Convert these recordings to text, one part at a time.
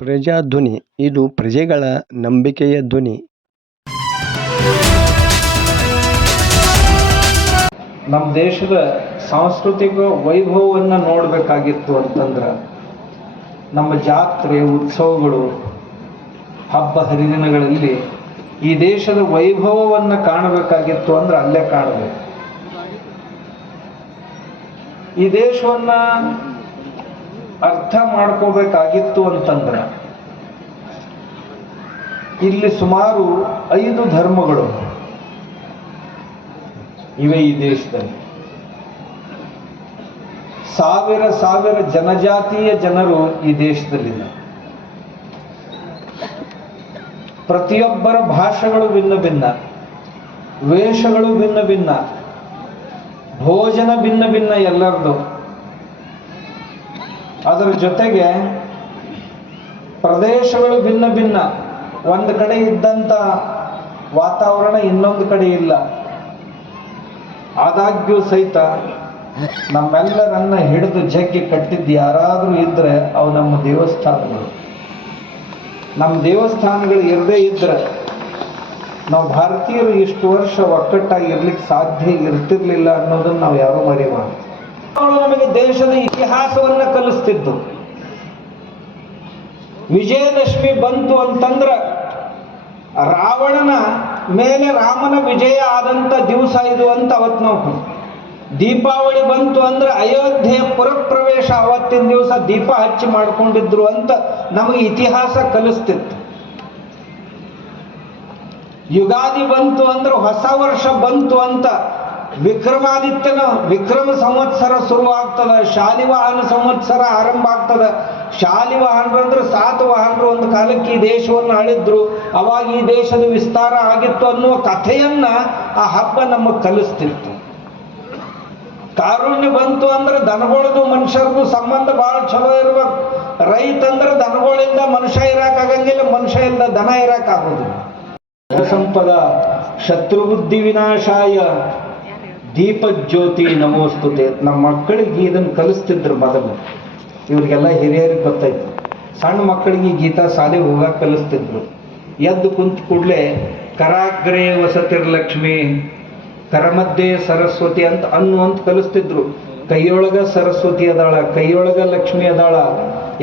ಪ್ರಜಾಧ್ವನಿ ಇದು ಪ್ರಜೆಗಳ ನಂಬಿಕೆಯ ಧ್ವನಿ. ನಮ್ಮ ದೇಶದ ಸಾಂಸ್ಕೃತಿಕ ವೈಭವವನ್ನು ನೋಡಬೇಕಾಗಿತ್ತು ಅಂತಂದ್ರೆ ನಮ್ಮ ಜಾತ್ರೆ ಉತ್ಸವಗಳು ಹಬ್ಬ ಹರಿದಿನಗಳಲ್ಲಿ ಈ ದೇಶದ ವೈಭವವನ್ನು ಕಾಣಬೇಕಾಗಿತ್ತು ಅಂದ್ರೆ ಅಲ್ಲೇ ಕಾಣಬೇಕು. ಈ ದೇಶವನ್ನು ಅರ್ಥ ಮಾಡ್ಕೋಬೇಕಾಗಿತ್ತು ಅಂತಂದ್ರೆ ಇಲ್ಲಿ ಸುಮಾರು 5 ಧರ್ಮಗಳು ಇವೆ. ಈ ದೇಶದಲ್ಲಿ ಸಾವಿರ ಜನಜಾತಿಯ ಜನರು ಈ ದೇಶದಲ್ಲಿಲ್ಲ. ಪ್ರತಿಯೊಬ್ಬರ ಭಾಷೆಗಳು ಭಿನ್ನ ಭಿನ್ನ, ವೇಷಗಳು ಭಿನ್ನ ಭಿನ್ನ, ಭೋಜನ ಭಿನ್ನ ಭಿನ್ನ ಎಲ್ಲರದು. ಅದರ ಜೊತೆಗೆ ಪ್ರದೇಶಗಳು ಭಿನ್ನ ಭಿನ್ನ. ಒಂದು ಕಡೆ ಇದ್ದಂಥ ವಾತಾವರಣ ಇನ್ನೊಂದು ಕಡೆ ಇಲ್ಲ. ಆದಾಗ್ಯೂ ಸಹಿತ ನಮ್ಮೆಲ್ಲರನ್ನ ಹಿಡಿದು ಜಗ್ಗಿ ಕಟ್ಟಿದ್ದು ಯಾರಾದರೂ ಇದ್ರೆ ಅವು ನಮ್ಮ ದೇವಸ್ಥಾನಗಳು. ನಮ್ಮ ದೇವಸ್ಥಾನಗಳು ಇರದೇ ಇದ್ರೆ ನಾವು ಭಾರತೀಯರು ಇಷ್ಟು ವರ್ಷ ಒಕ್ಕಟ್ಟಾಗಿ ಇರ್ಲಿಕ್ಕೆ ಸಾಧ್ಯ ಇರ್ತಿರ್ಲಿಲ್ಲ ಅನ್ನೋದನ್ನು ನಾವು ಯಾರೂ ಮರೆಯಬಾರದು. ನಮಗೆ ದೇಶದ ಇತಿಹಾಸವನ್ನ ಕಲಿಸ್ತಿದ್ದು. ವಿಜಯದಶಮಿ ಬಂತು ಅಂತಂದ್ರ ರಾವಣನ ಮೇಲೆ ರಾಮನ ವಿಜಯ ಆದಂತ ದಿವಸ ಇದು ಅಂತ ಅವತ್ತು ನಾವು. ದೀಪಾವಳಿ ಬಂತು ಅಂದ್ರೆ ಅಯೋಧ್ಯೆಯ ಪುರಪ್ರವೇಶ ಅವತ್ತಿನ ದಿವಸ ದೀಪ ಹಚ್ಚಿ ಮಾಡ್ಕೊಂಡಿದ್ರು ಅಂತ ನಮಗೆ ಇತಿಹಾಸ ಕಲಿಸ್ತಿತ್ತು. ಯುಗಾದಿ ಬಂತು ಅಂದ್ರೆ ಹೊಸ ವರ್ಷ ಬಂತು ಅಂತ ವಿಕ್ರಮಾದಿತ್ಯನ ವಿಕ್ರಮ ಸಂವತ್ಸರ ಶುರುವಾಗ್ತದ. ಶಾಲಿವಾಹನ ಸಂವತ್ಸರ ಆರಂಭ ಆಗ್ತದ. ಶಾಲಿವಾಹನರು ಅಂದ್ರೆ 7 ವಾಹನರು ಒಂದು ಕಾಲಕ್ಕೆ ಈ ದೇಶವನ್ನು ಆಳಿದ್ರು. ಅವಾಗ ಈ ದೇಶದ ವಿಸ್ತಾರ ಆಗಿತ್ತು ಅನ್ನುವ ಕಥೆಯನ್ನ ಆ ಹಬ್ಬ ನಮಗೆ ಕಲಿಸ್ತಿತ್ತು. ಕಾರುಣ್ಯ ಬಂತು ಅಂದ್ರೆ ದನಗಳದು ಮನುಷ್ಯರದು ಸಂಬಂಧ ಬಹಳ ಚಲೋ ಇರ್ಬೇಕು. ರೈತ ಅಂದ್ರೆ ದನಗಳಿಂದ ಮನುಷ್ಯ ಇರಾಕಾಗಂಗಿಲ್ಲ, ಮನುಷ್ಯ ಇಲ್ದ ದನ ಇರಾಕಾಗೋದಿಲ್ಲ. ಸಂಪದ ಶತ್ರುಬುದ್ಧಿ ವಿನಾಶಾಯ ದೀಪ ಜ್ಯೋತಿ ನಮೋಸ್ತುತೆ. ನಮ್ಮ ಮಕ್ಕಳಿಗೆ ಇದನ್ನು ಕಲಿಸ್ತಿದ್ರು ಮೊದಲು. ಇವ್ರಿಗೆಲ್ಲ ಹಿರಿಯರಿಗೆ ಗೊತ್ತಾಯ್ತು. ಸಣ್ಣ ಮಕ್ಕಳಿಗೆ ಗೀತಾ ಶಾಲೆಗೆ ಹೋಗಕ್ಕೆ ಕಲಿಸ್ತಿದ್ರು. ಎದ್ದು ಕುಂತ ಕೂಡಲೇ ಕರಾಗ್ರೇ ವಸತಿರ್ಲಕ್ಷ್ಮಿ, ಕರಮಧ್ಯೆ ಸರಸ್ವತಿ ಅಂತ ಕಲಿಸ್ತಿದ್ರು. ಕೈಯೊಳಗ ಸರಸ್ವತಿ ಅದಾಳ, ಕೈಯೊಳಗ ಲಕ್ಷ್ಮಿ ಅದಾಳ,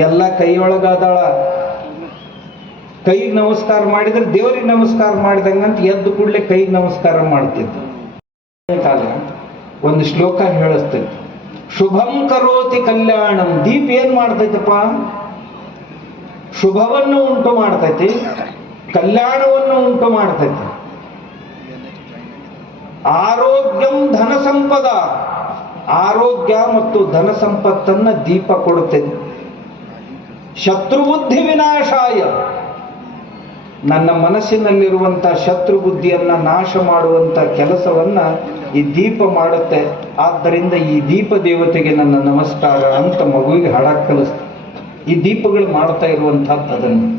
ಎಲ್ಲ ಕೈಯೊಳಗ ಅದಾಳ. ಕೈಗೆ ನಮಸ್ಕಾರ ಮಾಡಿದ್ರೆ ದೇವರಿಗೆ ನಮಸ್ಕಾರ ಮಾಡಿದಂಗಂತ ಎದ್ದು ಕೂಡಲೇ ಕೈಗೆ ನಮಸ್ಕಾರ ಮಾಡ್ತಿದ್ರು. ಕಾಲ ಒಂದು ಶ್ಲೋಕ ಹೇಳಿಸ್ತಿತ್ತು, ಶುಭಂ ಕರೋತಿ ಕಲ್ಯಾಣಂ. ದೀಪ ಏನ್ ಮಾಡ್ತೈತಪ್ಪ? ಶುಭವನ್ನು ಉಂಟು ಮಾಡ್ತೈತಿ, ಕಲ್ಯಾಣವನ್ನು ಉಂಟು ಮಾಡ್ತೈತಿ. ಆರೋಗ್ಯಂ ಧನ ಸಂಪದ, ಆರೋಗ್ಯ ಮತ್ತು ಧನ ಸಂಪತ್ತನ್ನ ದೀಪ ಕೊಡುತ್ತೈತಿ. ಶತ್ರುಬುದ್ಧಿ ವಿನಾಶಾಯ, ನನ್ನ ಮನಸ್ಸಿನಲ್ಲಿರುವಂಥ ಶತ್ರು ಬುದ್ಧಿಯನ್ನ ನಾಶ ಮಾಡುವಂಥ ಕೆಲಸವನ್ನ ಈ ದೀಪ ಮಾಡುತ್ತೆ. ಆದ್ದರಿಂದ ಈ ದೀಪ ದೇವತೆಗೆ ನನ್ನ ನಮಸ್ಕಾರ ಅಂತ ಮಗುವಿಗೆ ಹಾಡಕ್ಕೆ ಕಲಿಸ್ತಾರೆ. ಈ ದೀಪಗಳು ಮಾಡ್ತಾ ಇರುವಂಥದ್ದು ಅದನ್ನು.